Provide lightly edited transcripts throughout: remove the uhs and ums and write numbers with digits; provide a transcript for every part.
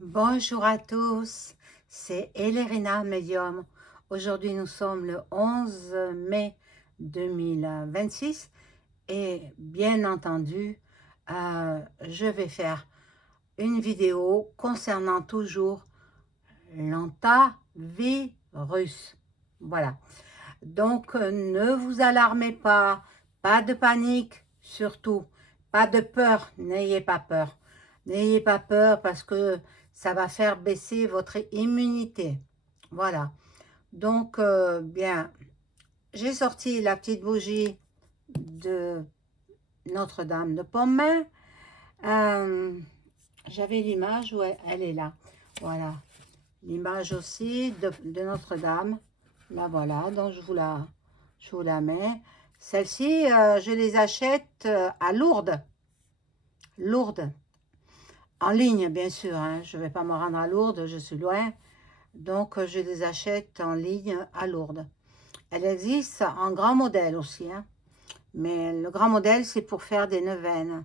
Bonjour à tous, c'est Elérina Medium. Aujourd'hui, nous sommes le 11 mai 2026 et bien entendu, je vais faire une vidéo concernant toujours l'hantavirus. Voilà. Donc, ne vous alarmez pas, pas de panique, surtout, pas de peur, n'ayez pas peur. N'ayez pas peur parce que ça va faire baisser votre immunité. Voilà. Donc, bien, j'ai sorti la petite bougie de Notre-Dame de Pommin. Euh, J'avais l'image, ouais, elle est là. Voilà. L'image aussi de Notre-Dame. Là, voilà. Donc, je vous la mets. Celle-ci, je les achète à Lourdes. Lourdes. En ligne, bien sûr. Hein. Je ne vais pas me rendre à Lourdes, je suis loin. Donc, je les achète en ligne à Lourdes. Elle existe en grand modèle aussi. Hein. Mais le grand modèle, c'est pour faire des neuvaines.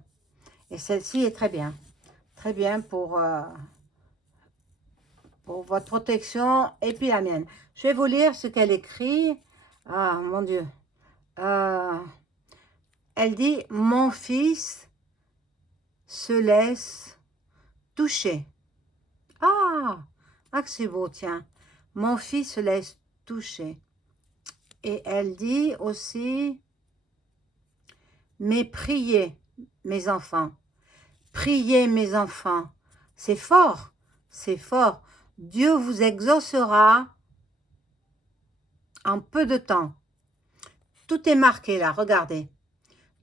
Et celle-ci est très bien. Très bien pour votre protection et puis la mienne. Je vais vous lire ce qu'elle écrit. Ah, mon Dieu. Euh, Elle dit, mon fils se laisse toucher. Ah, ah que c'est beau, tiens. Mon fils se laisse toucher. Et elle dit aussi, mais priez, mes enfants. Priez, mes enfants. C'est fort, c'est fort. Dieu vous exaucera en peu de temps. Tout est marqué là, regardez.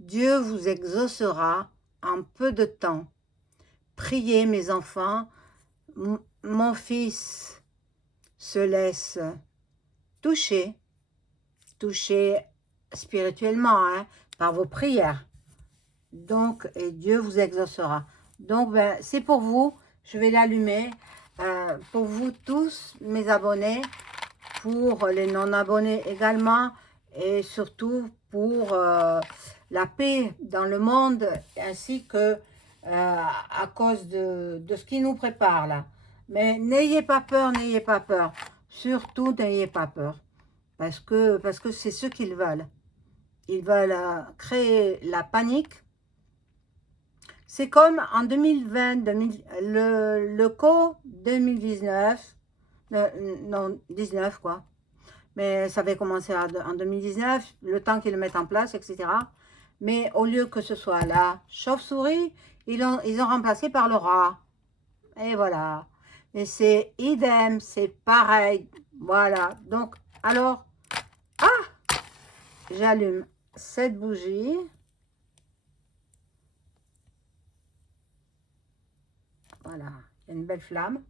Dieu vous exaucera en peu de temps. Priez, mes enfants. Mon fils se laisse toucher spirituellement, hein, par vos prières. Donc, et Dieu vous exaucera. Donc, ben, c'est pour vous. Je vais l'allumer. Pour vous tous, mes abonnés, pour les non-abonnés également, et surtout pour la paix dans le monde, ainsi que à cause de ce qui nous prépare là. Mais n'ayez pas peur, n'ayez pas peur. Surtout, n'ayez pas peur. Parce que c'est ce qu'ils veulent. Ils veulent créer la panique. C'est comme en 2020, le co 2019, non, 19 quoi. Mais ça avait commencé en 2019, le temps qu'ils le mettent en place, etc. Mais au lieu que ce soit la chauve-souris, ils ont remplacé par le rat. Et voilà. Et c'est idem, c'est pareil. Voilà. Donc, alors, j'allume cette bougie. Voilà. Il y a une belle flamme.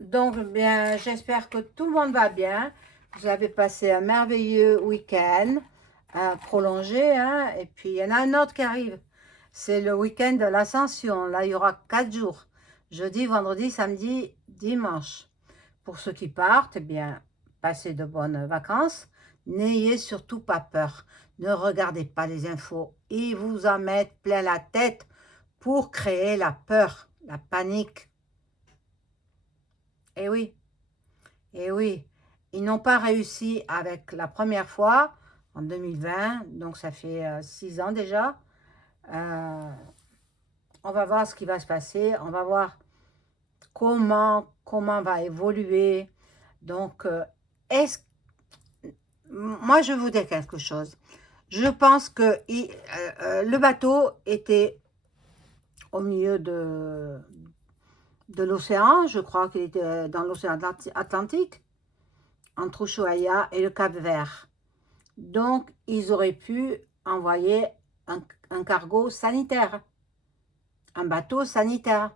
Donc, bien, j'espère que tout le monde va bien. Vous avez passé un merveilleux week-end prolongé. Hein, et puis, il y en a un autre qui arrive. C'est le week-end de l'Ascension. Là, il y aura 4 jours. Jeudi, vendredi, samedi, dimanche. Pour ceux qui partent, eh bien, passez de bonnes vacances. N'ayez surtout pas peur. Ne regardez pas les infos. Ils vous en mettent plein la tête pour créer la peur, la panique. Eh oui, eh oui. Ils n'ont pas réussi avec la première fois, en 2020, donc ça fait 6 ans déjà. On va voir ce qui va se passer. On va voir comment va évoluer. Donc, moi, je vous dis quelque chose. Je pense que le bateau était au milieu de l'océan. Je crois qu'il était dans l'océan Atlantique, entre Ushuaïa et le Cap-Vert. Donc, ils auraient pu envoyer un cargo sanitaire, un bateau sanitaire.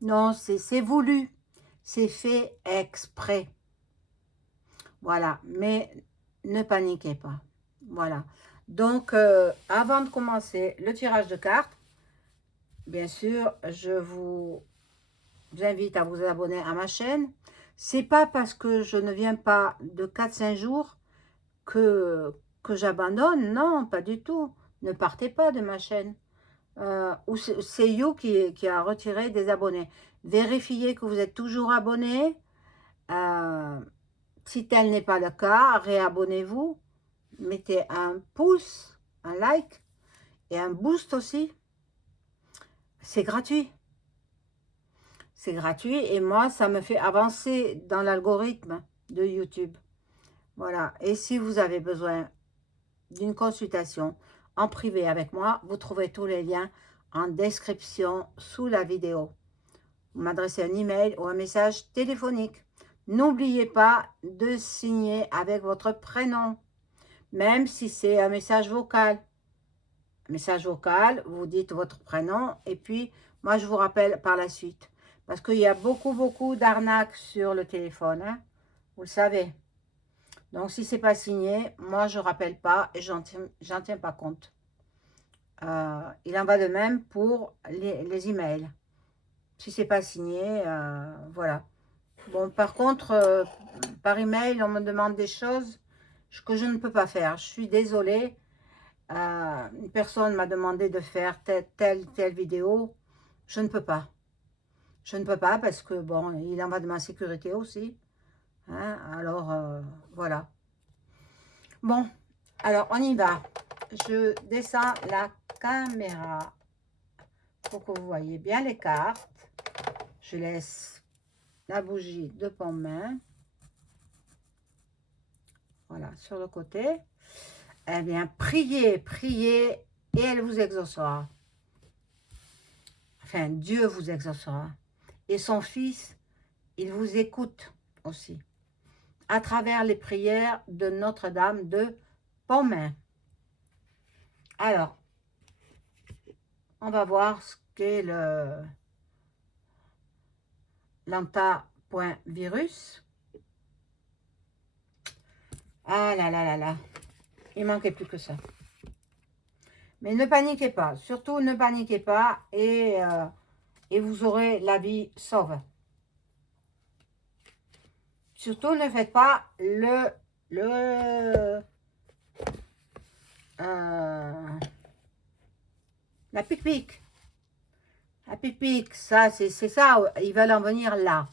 Non, c'est voulu, c'est fait exprès. Voilà, mais ne paniquez pas. Voilà. Donc, avant de commencer le tirage de cartes, bien sûr, je vous invite à vous abonner à ma chaîne. C'est pas parce que je ne viens pas de 4-5 jours que j'abandonne. Non, pas du tout. Ne partez pas de ma chaîne. ou c'est You qui a retiré des abonnés. Vérifiez que vous êtes toujours abonné. Si tel n'est pas le cas, réabonnez-vous. Mettez un pouce, un like et un boost aussi. C'est gratuit. C'est gratuit et moi, ça me fait avancer dans l'algorithme de YouTube. Voilà. Et si vous avez besoin d'une consultation en privé avec moi, vous trouvez tous les liens en description sous la vidéo. Vous m'adressez un email ou un message téléphonique. N'oubliez pas de signer avec votre prénom, même si c'est un message vocal. Un message vocal, vous dites votre prénom et puis moi je vous rappelle par la suite. Parce qu'il y a beaucoup d'arnaques sur le téléphone, hein, vous le savez. Donc si c'est pas signé, moi je rappelle pas et j'en tiens pas compte. Il en va de même pour les emails. Si c'est pas signé, voilà. Bon, par contre, par email, on me demande des choses que je ne peux pas faire. Je suis désolée. Une personne m'a demandé de faire telle vidéo. Je ne peux pas. Je ne peux pas parce que, bon, il en va de ma sécurité aussi. Hein, alors, voilà. Bon, alors, on y va. Je descends la caméra pour que vous voyez bien les cartes. Je laisse la bougie de pomme-main. Voilà, sur le côté. Eh bien, priez, priez, et elle vous exaucera. Enfin, Dieu vous exaucera. Et son Fils, il vous écoute aussi. À travers les prières de Notre-Dame de Pomain. Alors, on va voir ce qu'est le l'anta.virus. Ah là là là là. Il manquait plus que ça. Mais ne paniquez pas. Surtout, ne paniquez pas. Et vous aurez la vie sauve. Surtout, ne faites pas la pique-pique. La pique-pique, ça, c'est ça. Ils veulent en venir là.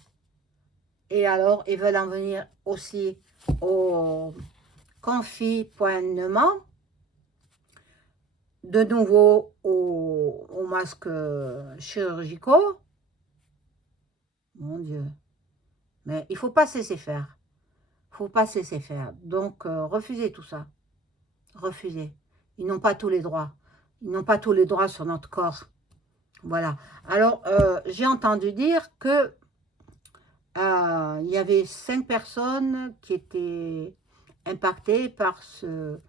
Et alors, ils veulent en venir aussi au confinement. De nouveau aux masques chirurgicaux. Mon Dieu. Mais il ne faut pas se laisser faire. Il ne faut pas se laisser faire. Donc, refusez tout ça. Refusez. Ils n'ont pas tous les droits. Ils n'ont pas tous les droits sur notre corps. Voilà. Alors, j'ai entendu dire que il y avait 5 personnes qui étaient impactées par ce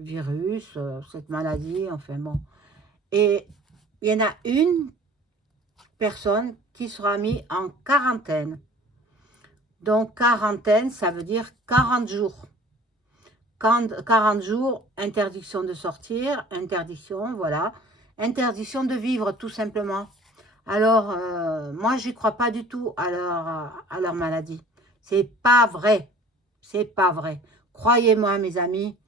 virus, cette maladie, enfin bon. Et il y en a une personne qui sera mise en quarantaine. Donc, quarantaine, ça veut dire 40 jours. 40 jours, interdiction de sortir, interdiction, voilà. Interdiction de vivre, tout simplement. Alors, moi, j'y crois pas du tout à leur maladie. C'est pas vrai. C'est pas vrai. Croyez-moi, mes amis,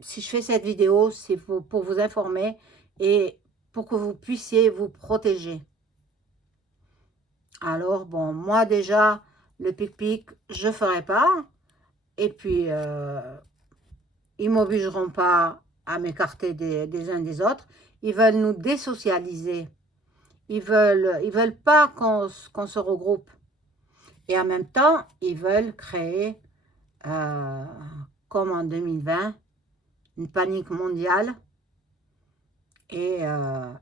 si je fais cette vidéo, c'est pour vous informer et pour que vous puissiez vous protéger. Alors, bon, moi déjà, le pic-pic, je ne ferai pas. Et puis, ils ne m'obligeront pas à m'écarter des uns des autres. Ils veulent nous désocialiser. Ils veulent pas qu'on se regroupe. Et en même temps, ils veulent créer, comme en 2020, une panique mondiale et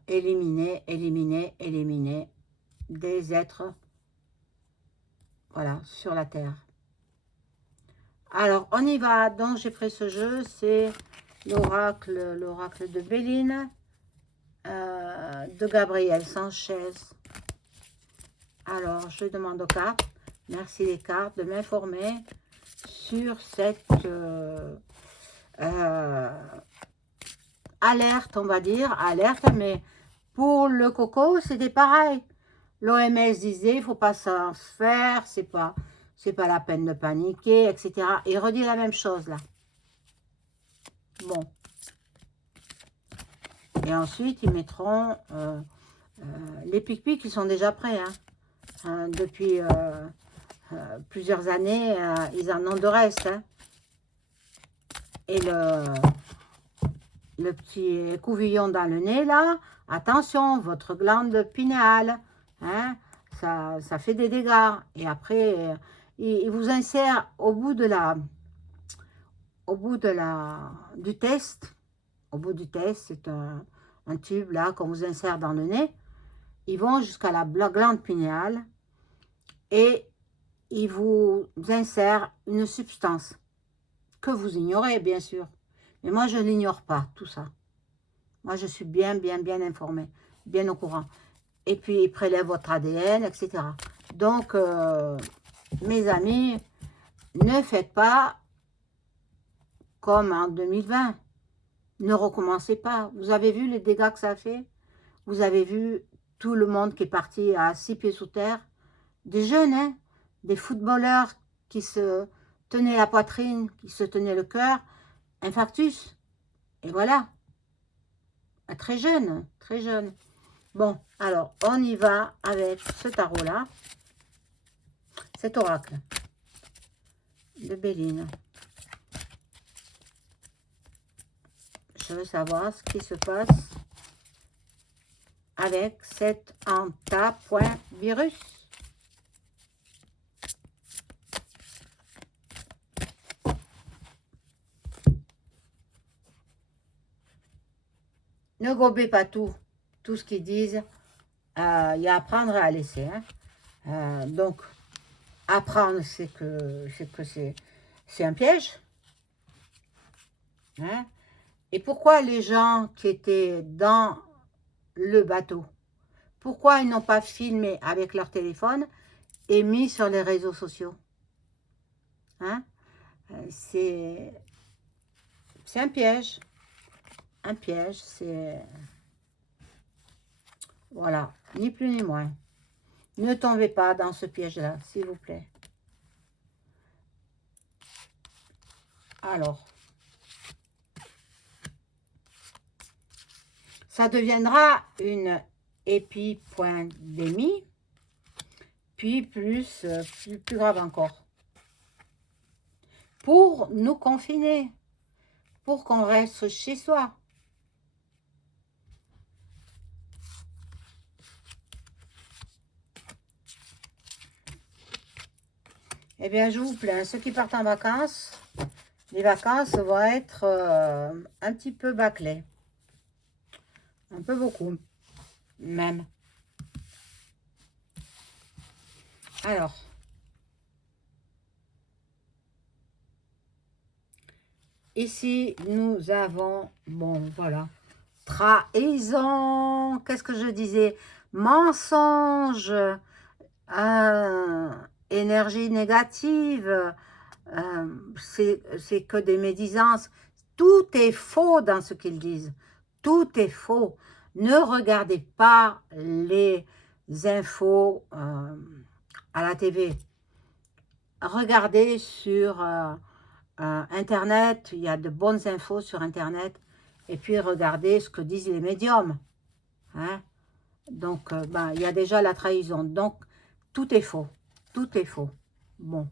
éliminer des êtres, voilà, sur la Terre. Alors, on y va. Donc, j'ai pris ce jeu, c'est l'oracle de Béline, de Gabriel Sanchez. Alors, je demande aux cartes, merci les cartes, de m'informer sur cette alerte, on va dire, alerte, mais pour le coco, c'était pareil. L'OMS disait, il ne faut pas s'en faire, c'est pas la peine de paniquer, etc. Et redit la même chose, là. Bon. Et ensuite, ils mettront les pic-pics qui sont déjà prêts. Depuis plusieurs années, ils en ont de reste. Et le petit couvillon dans le nez, là, attention, votre glande pinéale, ça fait des dégâts. Et après, il vous insère au bout de du test. Au bout du test, c'est un tube là qu'on vous insère dans le nez. Ils vont jusqu'à la glande pinéale et ils vous insèrent une substance que vous ignorez, bien sûr. Mais moi, je ne l'ignore pas, tout ça. Moi, je suis bien informée, bien au courant. Et puis, ils prélèvent votre ADN, etc. Donc, mes amis, ne faites pas comme en 2020. Ne recommencez pas. Vous avez vu les dégâts que ça a fait? Vous avez vu tout le monde qui est parti à 6 pieds sous terre? Des jeunes, des footballeurs qui se tenaient la poitrine, qui se tenaient le cœur, infarctus. Et voilà. Très jeune, très jeune. Bon, alors, on y va avec ce tarot-là. Cet oracle de Béline. Je veux savoir ce qui se passe avec cet hantavirus. Ne gobez pas tout ce qu'ils disent. Il y a à prendre et à laisser. Donc, apprendre, c'est que c'est un piège. Et pourquoi les gens qui étaient dans le bateau, pourquoi ils n'ont pas filmé avec leur téléphone et mis sur les réseaux sociaux? C'est un piège. Un piège, c'est... Voilà, ni plus ni moins. Ne tombez pas dans ce piège-là, s'il vous plaît. Alors, ça deviendra une épidémie, puis plus grave encore. Pour nous confiner, pour qu'on reste chez soi. Eh bien, je vous plains, ceux qui partent en vacances, les vacances vont être un petit peu bâclées. Un peu beaucoup, même. Alors. Ici, nous avons, bon, voilà, trahison, qu'est-ce que je disais? Mensonge, énergie négative, c'est que des médisances. Tout est faux dans ce qu'ils disent. Tout est faux. Ne regardez pas les infos à la TV. Regardez sur Internet, il y a de bonnes infos sur Internet. Et puis, regardez ce que disent les médiums. Donc, il y a déjà la trahison. Donc, tout est faux. Tout est faux. Bon.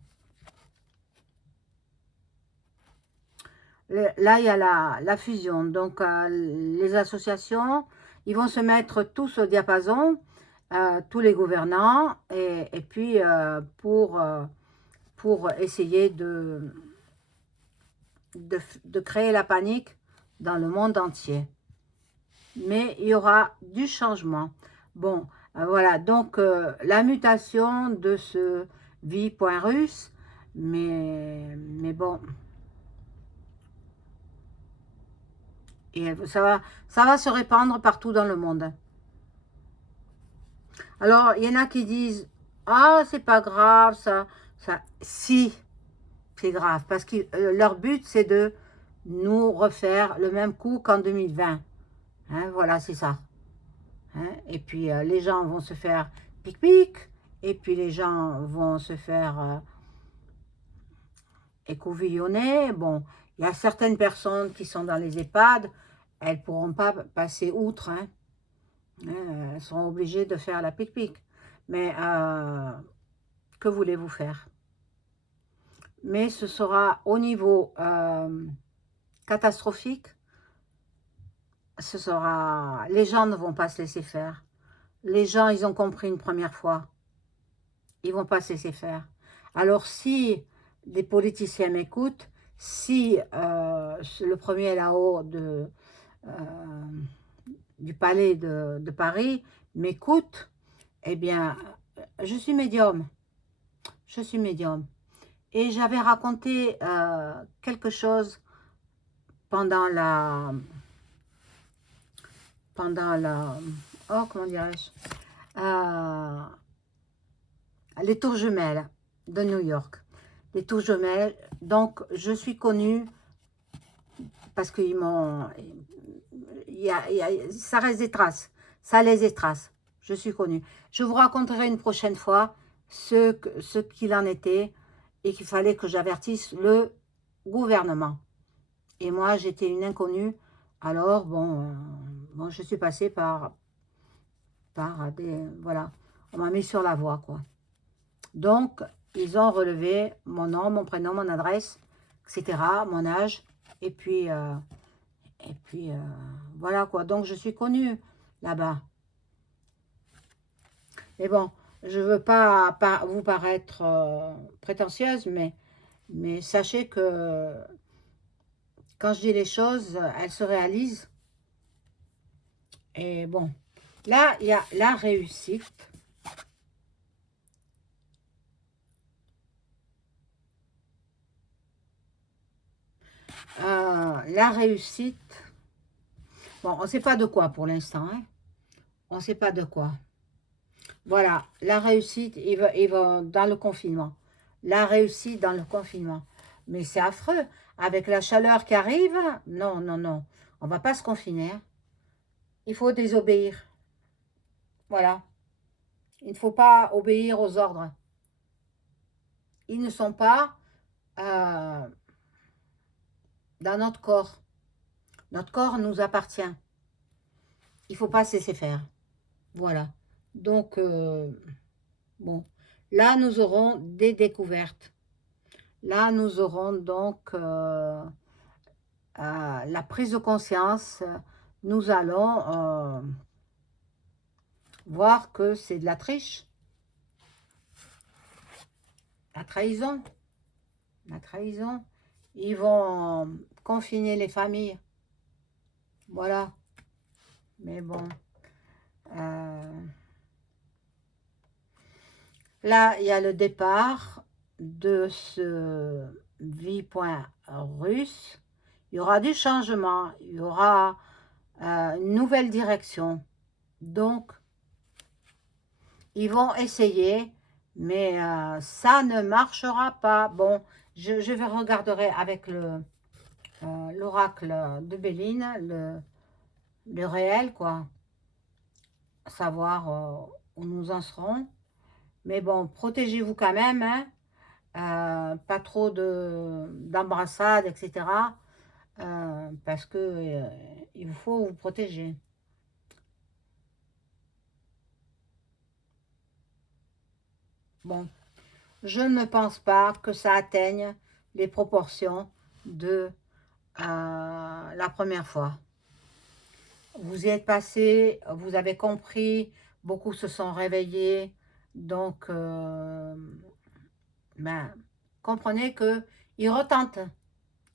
Là, il y a la fusion. Donc, les associations, ils vont se mettre tous au diapason, tous les gouvernants, et puis pour essayer de créer la panique dans le monde entier. Mais il y aura du changement. Bon, voilà, donc la mutation de ce virus, mais bon... Et ça va se répandre partout dans le monde. Alors, il y en a qui disent, ah, c'est pas grave, ça. Si, c'est grave, parce que leur but, c'est de nous refaire le même coup qu'en 2020. Voilà, c'est ça. Et puis, les gens vont se faire pic-pic, et puis les gens vont se faire écouvillonner. Bon, il y a certaines personnes qui sont dans les EHPAD, elles ne pourront pas passer outre. Hein. Elles seront obligées de faire la pique-pique. Mais que voulez-vous faire? Mais ce sera au niveau catastrophique. Ce sera... Les gens ne vont pas se laisser faire. Les gens, ils ont compris une première fois. Ils ne vont pas se laisser faire. Alors, si des politiciens m'écoutent, si le premier là-haut du palais de Paris m'écoute, eh bien, je suis médium. Je suis médium. Et j'avais raconté quelque chose pendant la... Oh, comment dirais-je, les tours jumelles de New York. Les tours jumelles. Donc, je suis connue parce qu'ils m'ont... ça reste des traces. Ça laisse des traces. Je suis connue. Je vous raconterai une prochaine fois ce qu'il en était et qu'il fallait que j'avertisse le gouvernement. Et moi, j'étais une inconnue. Alors, bon, je suis passée par des... Voilà, on m'a mis sur la voie, quoi. Donc, ils ont relevé mon nom, mon prénom, mon adresse, etc., mon âge. Et puis voilà, quoi. Donc, je suis connue là-bas. Mais bon, je ne veux pas vous paraître prétentieuse, mais sachez que quand je dis les choses, elles se réalisent. Et bon, là, il y a la réussite. La réussite. Bon, on ne sait pas de quoi pour l'instant. Hein. On ne sait pas de quoi. Voilà, la réussite, il va dans le confinement. La réussite dans le confinement. Mais c'est affreux. Avec la chaleur qui arrive, non, non, non. On ne va pas se confiner. Hein. Il faut désobéir. Voilà. Il ne faut pas obéir aux ordres. Ils ne sont pas dans notre corps. Notre corps nous appartient. Il ne faut pas se laisser faire. Voilà. Donc, bon. Là, nous aurons des découvertes. Là, nous aurons donc la prise de conscience. Nous allons voir que c'est de la triche. La trahison. La trahison. Ils vont confiner les familles. Voilà. Mais bon. Là, il y a le départ de ce vie.russe. Il y aura du changement. Il y aura une nouvelle direction. Donc, ils vont essayer, mais ça ne marchera pas. Bon, je vais regarderai avec l'oracle de Béline, le réel, quoi. Savoir où nous en serons. Mais bon, protégez-vous quand même, hein. Pas trop d'embrassades, etc. Parce que il faut vous protéger. Bon, je ne pense pas que ça atteigne les proportions de la première fois. Vous y êtes passé, vous avez compris, beaucoup se sont réveillés, donc comprenez qu'ils retentent,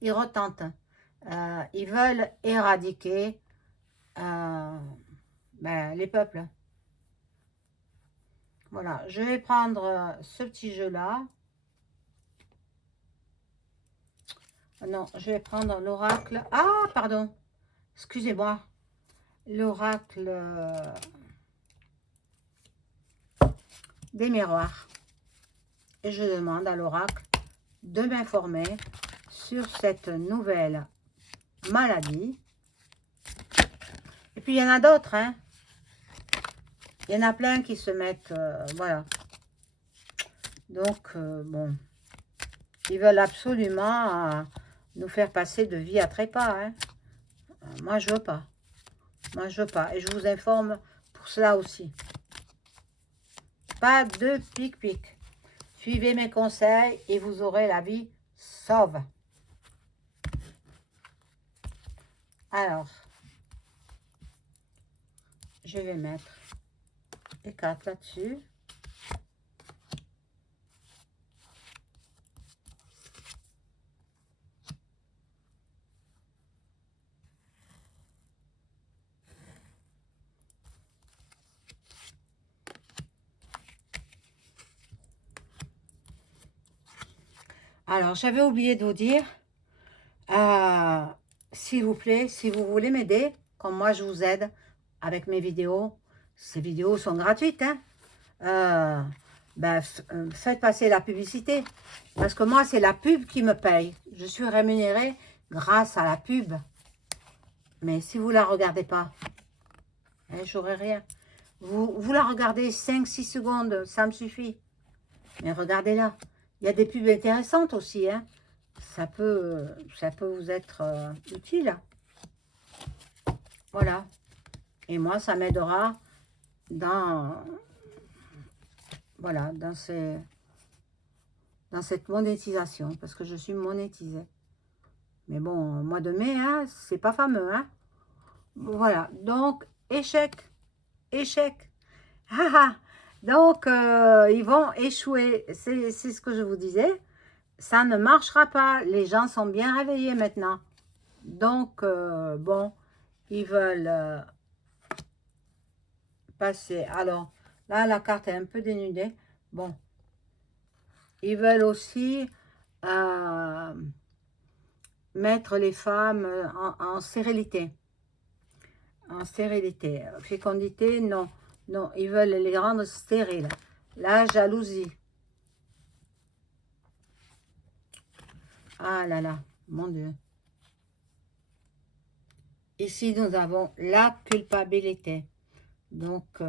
ils retentent. Ils veulent éradiquer les peuples. Voilà, je vais prendre ce petit jeu-là. Non, je vais prendre l'oracle. Ah, pardon, excusez-moi. L'oracle des miroirs. Et je demande à l'oracle de m'informer sur cette nouvelle maladie. Et puis, il y en a d'autres, hein. Il y en a plein qui se mettent, voilà. Donc, bon, ils veulent absolument nous faire passer de vie à trépas, hein. moi, je veux pas. Moi, je veux pas. Et je vous informe pour cela aussi. Pas de pic-pic. Suivez mes conseils et vous aurez la vie sauve. Alors, je vais mettre les cartes là-dessus. Alors, j'avais oublié de vous dire, s'il vous plaît, si vous voulez m'aider, comme moi je vous aide avec mes vidéos, ces vidéos sont gratuites, hein, faites passer la publicité, parce que moi c'est la pub qui me paye, je suis rémunérée grâce à la pub, mais si vous la regardez pas, hein, j'aurai rien, vous la regardez 5-6 secondes, ça me suffit, mais regardez-la, il y a des pubs intéressantes aussi, hein. Ça peut vous être utile. Voilà. Et moi, ça m'aidera dans, voilà, dans cette monétisation, parce que je suis monétisée. Mais bon, mois de mai, hein, c'est pas fameux, hein. Voilà. Donc, échec. Échec. Donc, ils vont échouer. C'est ce que je vous disais. Ça ne marchera pas. Les gens sont bien réveillés maintenant. Donc, bon, ils veulent passer. Alors, là, la carte est un peu dénudée. Bon, ils veulent aussi mettre les femmes en stérilité. En stérilité. Fécondité, non. Non, ils veulent les rendre stériles. La jalousie. Ah là là, mon Dieu. Ici, nous avons la culpabilité. Donc,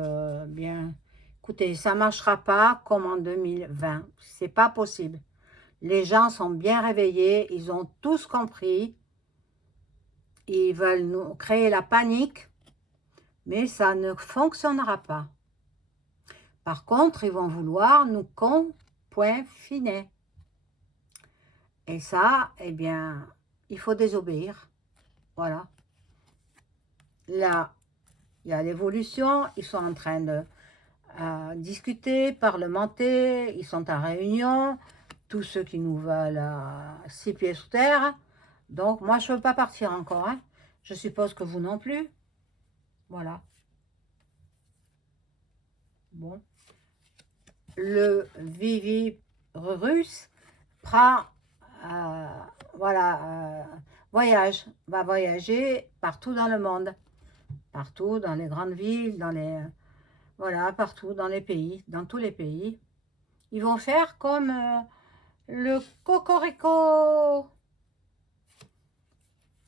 bien, écoutez, ça ne marchera pas comme en 2020. C'est pas possible. Les gens sont bien réveillés, ils ont tous compris. Ils veulent nous créer la panique, mais ça ne fonctionnera pas. Par contre, ils vont vouloir nous confiner. Et ça, eh bien, il faut désobéir. Voilà. Là, il y a l'évolution. Ils sont en train de discuter, parlementer. Ils sont en réunion. Tous ceux qui nous veulent 6 pieds sous terre. Donc, moi, je ne veux pas partir encore. Hein. Je suppose que vous non plus. Voilà. Bon. Le Vivi-Russe prend, voilà, va voyager partout dans le monde. Partout, dans les grandes villes, dans les, voilà, partout dans les pays, dans tous les pays. Ils vont faire comme le cocorico.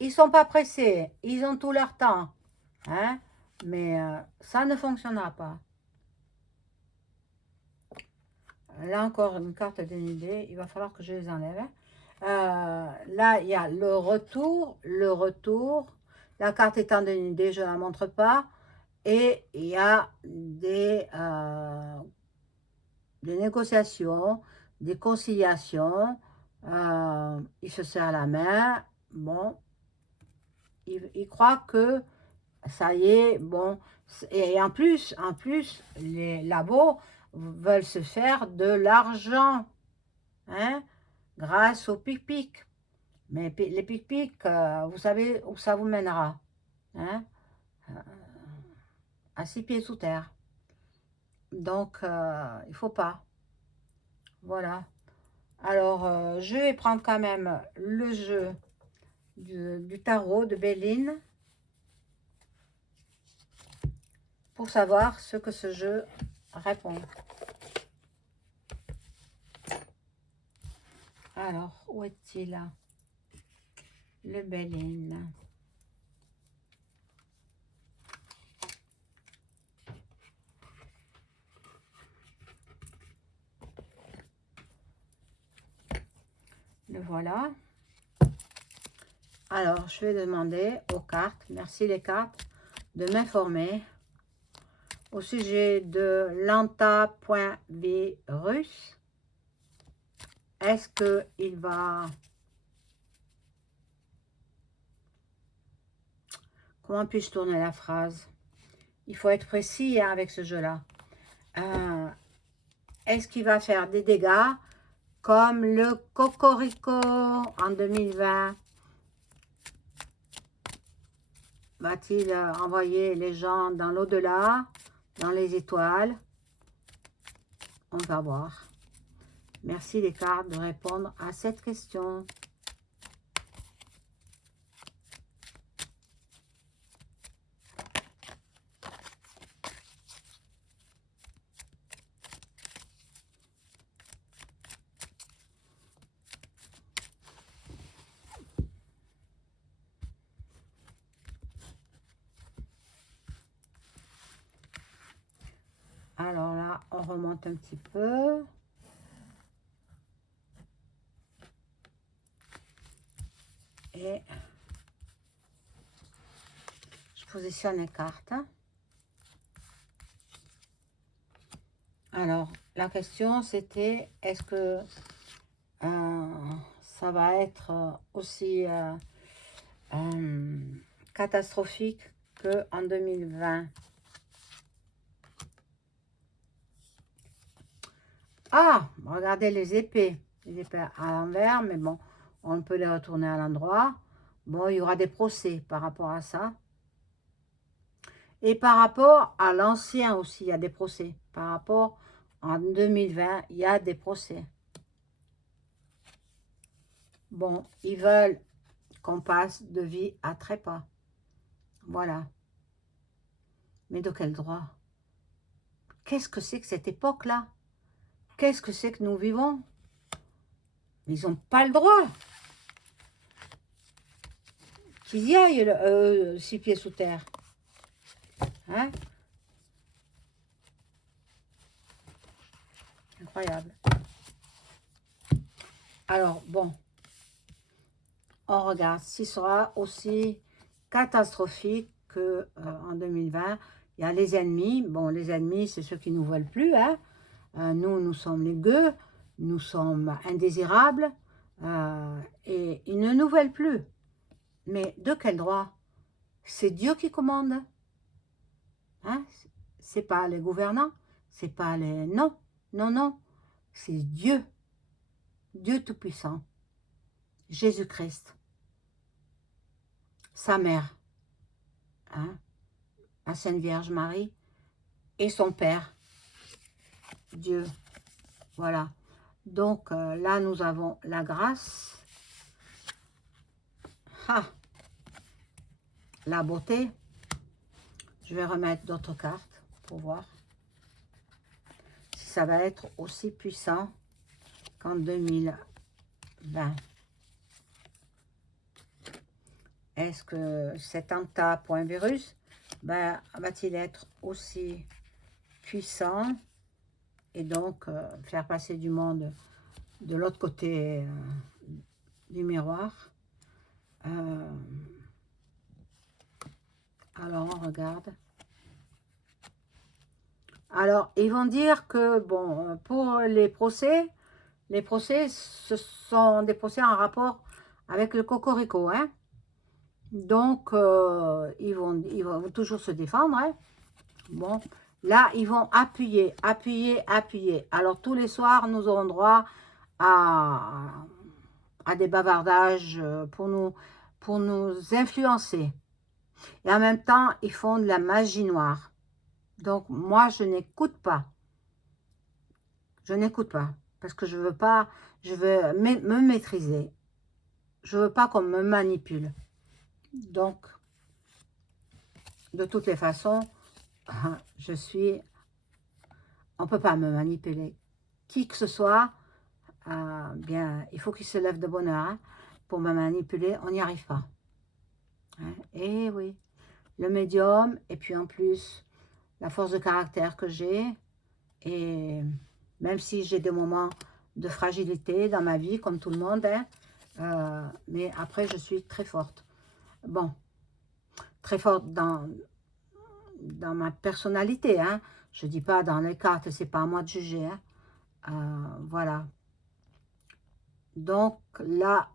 Ils sont pas pressés, ils ont tout leur temps, hein, mais ça ne fonctionnera pas. Là encore une carte dénudée, il va falloir que je les enlève. Là, il y a le retour, La carte étant dénudée, je ne la montre pas. Et il y a des négociations, des conciliations. Il se serre la main. Bon, il croit que ça y est, bon. Et en plus, les labos veulent se faire de l'argent, hein, grâce au pic-pic. Mais les pic-pic, vous savez où ça vous mènera, hein, à 6 pieds sous terre. Donc, il faut pas. Voilà. Alors, je vais prendre quand même le jeu du tarot de Béline pour savoir ce que ce jeu répond. Alors, où est-il là? Le Béline. Le voilà. Alors, je vais demander aux cartes, merci les cartes, de m'informer au sujet de l'anta.virus. Est-ce qu'il va... Comment puis-je tourner la phrase? Il faut être précis hein, avec ce jeu-là. Est-ce qu'il va faire des dégâts comme le Cocorico en 2020? Va-t-il envoyer les gens dans l'au-delà, dans les étoiles? On va voir. Merci les cartes de répondre à cette question. Alors là, on remonte un petit peu. Et je positionne les cartes. Alors, la question c'était, est-ce que ça va être aussi catastrophique qu'en 2020? Ah, regardez les épées à l'envers, mais bon, on peut les retourner à l'endroit. Bon, il y aura des procès par rapport à ça. Et par rapport à l'ancien aussi, il y a des procès. Par rapport en 2020, il y a des procès. Bon, ils veulent qu'on passe de vie à trépas. Voilà. Mais de quel droit? Qu'est-ce que c'est que cette époque-là? Qu'est-ce que c'est que nous vivons? Ils n'ont pas le droit. Qu'ils y aillent 6 pieds sous terre. Hein? Incroyable. Alors, bon. On regarde s'il sera aussi catastrophique qu'en 2020. Il y a les ennemis. Bon, les ennemis, c'est ceux qui ne nous veulent plus. Hein? Nous sommes les gueux. Nous sommes indésirables. Et ils ne nous veulent plus. Mais de quel droit? C'est Dieu qui commande. Hein? C'est pas les gouvernants. C'est pas les... Non, non, non. C'est Dieu. Dieu Tout-Puissant. Jésus-Christ. Sa mère. Hein? La Sainte Vierge Marie. Et son Père. Dieu. Voilà. Donc là, nous avons la grâce. Ah, la beauté. Je vais remettre d'autres cartes pour voir si ça va être aussi puissant qu'en 2020. Est-ce que cet anta.virus va-t-il être aussi puissant et donc faire passer du monde de l'autre côté du miroir? Alors, on regarde. Alors, ils vont dire que, bon, pour les procès, ce sont des procès en rapport avec le cocorico, hein. Donc, ils vont toujours se défendre, hein. Bon, là, ils vont appuyer, appuyer, appuyer. Alors, tous les soirs, nous aurons droit à des bavardages pour nous influencer. Et en même temps, ils font de la magie noire. Donc, moi, je n'écoute pas. Je n'écoute pas. Parce que je veux pas, je veux me maîtriser. Je veux pas qu'on me manipule. Donc, de toutes les façons, je suis... On ne peut pas me manipuler. Qui que ce soit, bien, il faut qu'il se lève de bonne heure. Hein, pour me manipuler, on n'y arrive pas. Hein, et oui, le médium, et puis en plus, la force de caractère que j'ai, et même si j'ai des moments de fragilité dans ma vie, comme tout le monde, hein, mais après, je suis très forte. bon, très forte dans ma personnalité, hein. Je dis pas dans les cartes, c'est pas à moi de juger, hein. Voilà. Donc, la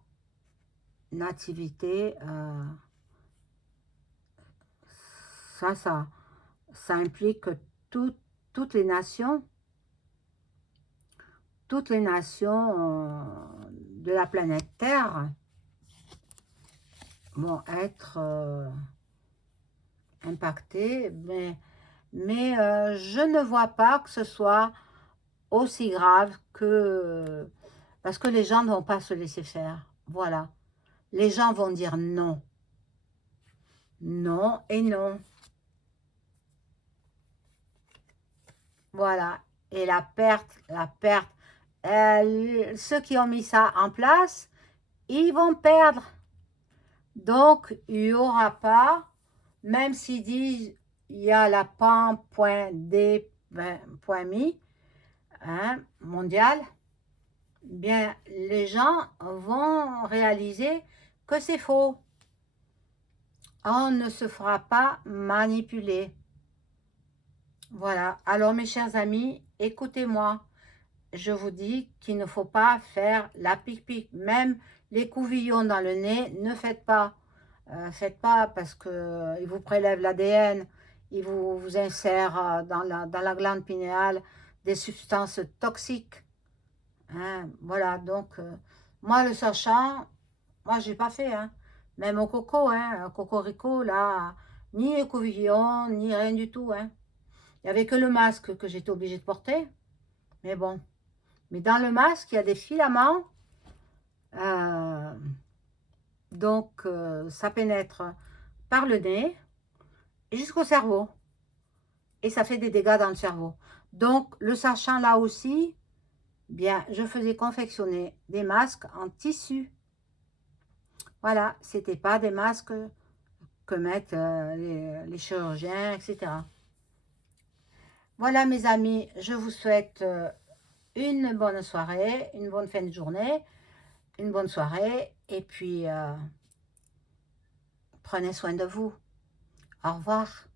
nativité, ça implique que toutes les nations, de la planète Terre vont être impactées, mais je ne vois pas que ce soit aussi grave que... Parce que les gens ne vont pas se laisser faire. Voilà. Les gens vont dire non. Non et non. Voilà. Et la perte, ceux qui ont mis ça en place, ils vont perdre. Donc, il n'y aura pas, même s'ils disent, il y a la PAN.D.mi, hein, mondial, bien, les gens vont réaliser que c'est faux. On ne se fera pas manipuler. Voilà. Alors, mes chers amis, écoutez-moi. Je vous dis qu'il ne faut pas faire la pique-pique. Même les couvillons dans le nez, ne faites pas. Faites pas parce qu'ils vous prélèvent l'ADN, ils vous insèrent dans la glande pinéale des substances toxiques. Hein, voilà, donc, moi, le sachant, moi, j'ai pas fait. Hein. Même au coco, hein, cocorico, là, ni écouvillon, ni rien du tout. Hein. Il n'y avait que le masque que j'étais obligée de porter. Mais bon. Mais dans le masque, il y a des filaments. Euh, donc, ça pénètre par le nez jusqu'au cerveau. Et ça fait des dégâts dans le cerveau. Donc, le sachant là aussi, bien, je faisais confectionner des masques en tissu. Voilà, c'était pas des masques que mettent les chirurgiens, etc. Voilà, mes amis, je vous souhaite une bonne soirée, une bonne fin de journée, une bonne soirée, et puis prenez soin de vous. Au revoir.